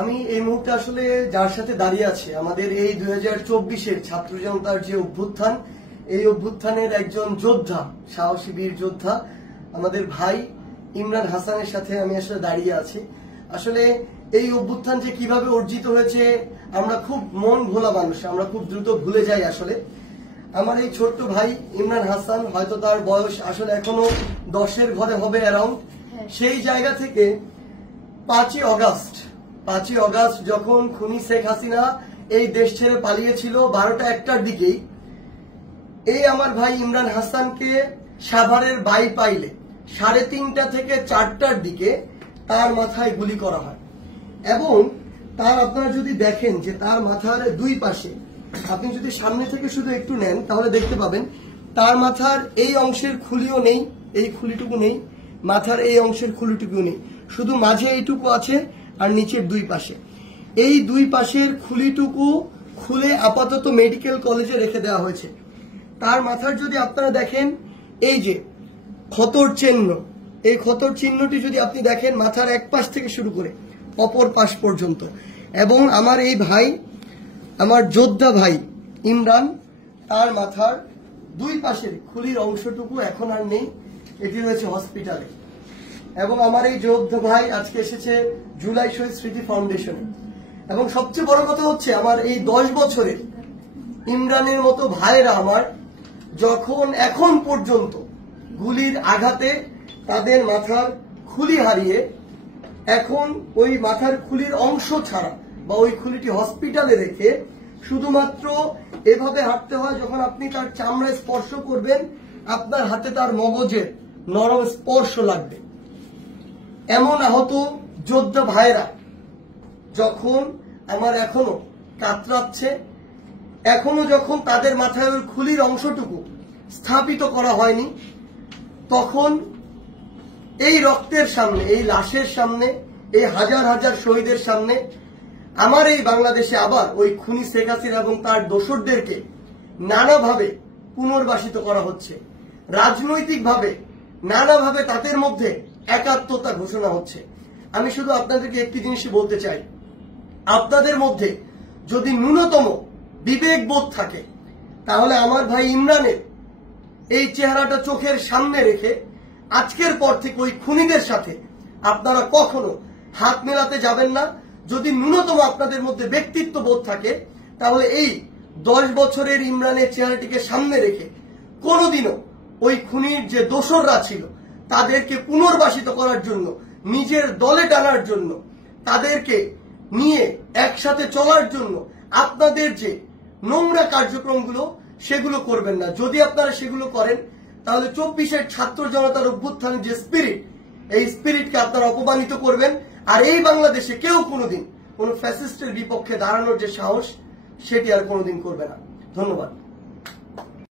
আমি এই মুহূর্তে আসলে যার সাথে দাঁড়িয়ে আছি আমাদের এই 2024-এর ছাত্র জনতার যে অভ্যুত্থান, এই অভ্যুত্থানের একজন যোদ্ধা, সাহসী বীর যোদ্ধা আমাদের ভাই ইমরান হাসানের সাথে আমি আসলে দাঁড়িয়ে আছি। আসলে এই অভ্যুত্থান যে কিভাবে অর্জিত হয়েছে আমরা খুব মন ভোলা মানুষ, আমরা খুব দ্রুত ভুলে যাই। আসলে আমার এই ছোট্ট ভাই ইমরান হাসান, হয়তো তার বয়স আসলে এখনো 10-এর ঘরে হবে অ্যারাউন্ড, সেই জায়গা থেকে 5ই অগাস্ট যখন খুনি শেখ হাসিনা এই দেশ ছেড়ে পালিয়েছিল 12টা 1টার দিকেই, এই আমার ভাই ইমরান হাসানকে সাভারের বাইপাইলে 3:30টা থেকে 4টার দিকে তার মাথায় গুলি করা হয়। এবং তার আপনারা যদি দেখেন যে তার মাথার দুই পাশে, আপনি যদি সামনে থেকে শুধু একটু নেন তাহলে দেখতে পাবেন তার মাথার এই অংশের খুলিও নেই, এই খুলিটুকু নেই, মাথার এই অংশের খুলিটুকু নেই, শুধু মাঝে এইটুকু আছে আর নিচের দুই পাশে। এই দুই পাশের খুলিটুকু খুলে আপাতত মেডিকেল কলেজে রেখে দেওয়া হয়েছে। তার মাথার যদি আপনারা দেখেন এই যে ক্ষতর চিহ্ন, এই ক্ষতর চিহ্নটি যদি আপনি দেখেন মাথার এক পাশ থেকে শুরু করে অপর পাশ পর্যন্ত। এবং আমার এই ভাই, আমার যোদ্ধা ভাই ইমরান, তার মাথার দুই পাশের খুলির অংশটুকু এখন আর নেই, এটি রয়েছে হসপিটালে। এবং আমার এই যোদ্ধা ভাই আজকে এসেছে জুলাই শহীদ স্মৃতি ফাউন্ডেশনে। এবং সবচেয়ে বড় কথা হচ্ছে আমার এই 10 বছরের ইমরানের মতো ভাইরা আমার যখন এখন পর্যন্ত গুলির আঘাতে তাদের মাথার খুলি হারিয়ে এখন ওই মাথার খুলির অংশ ছাড়া বা ওই খুলিটি হসপিটালে রেখে শুধুমাত্র এভাবে হাঁটতে হয়, যখন আপনি তার চামড়ায় স্পর্শ করবেন আপনার হাতে তার মগজের নরম স্পর্শ লাগবে। এমন আহত যোদ্ধা ভাইরা যখন আমার এখনো কাতরাচ্ছে, এখনো যখন তাদের মাথায় ওই খুলির অংশটুকু স্থাপিত করা হয়নি, তখন এই রক্তের সামনে, এই লাশের সামনে, এই হাজার হাজার শহীদের সামনে আমার এই বাংলাদেশে আবার ওই খুনি শেখ হাসিনা এবং তার দোসরদেরকে নানাভাবে পুনর্বাসিত করা হচ্ছে। রাজনৈতিকভাবে নানাভাবে তাদের মধ্যে একাত্মতা ঘোষণা হচ্ছে। আমি শুধু আপনাদেরকে একটি জিনিসই বলতে চাই, আপনাদের মধ্যে যদি ন্যূনতম বিবেকবোধ থাকে তাহলে আমার ভাই ইমরানের এই চেহারাটা চোখের সামনে রেখে আজকের পর থেকে ওই খুনিদের সাথে আপনারা কখনো হাত মেলাতে যাবেন না। যদি ন্যূনতম আপনাদের মধ্যে ব্যক্তিত্ব বোধ থাকে তাহলে এই 10 বছরের ইমরানের চেহারাটিকে সামনে রেখে কোনোদিনও ওই খুনির যে দোসররা ছিল তাদেরকে পুনর্বাসিত করার জন্য, নিজের দলে টানার জন্য, তাদেরকে নিয়ে একসাথে চলার জন্য আপনাদের যে নোংরা কার্যক্রমগুলো সেগুলো করবেন না। যদি আপনারা সেগুলো করেন তাহলে 24-এর ছাত্র জনতার অভ্যুত্থানের যে স্পিরিট, এই স্পিরিটকে আপনারা অপমানিত করবেন। আর এই বাংলাদেশে কেউ কোনোদিন কোন ফ্যাসিস্টের বিপক্ষে দাঁড়ানোর যে সাহস সেটি আর কোনোদিন করবে না। ধন্যবাদ।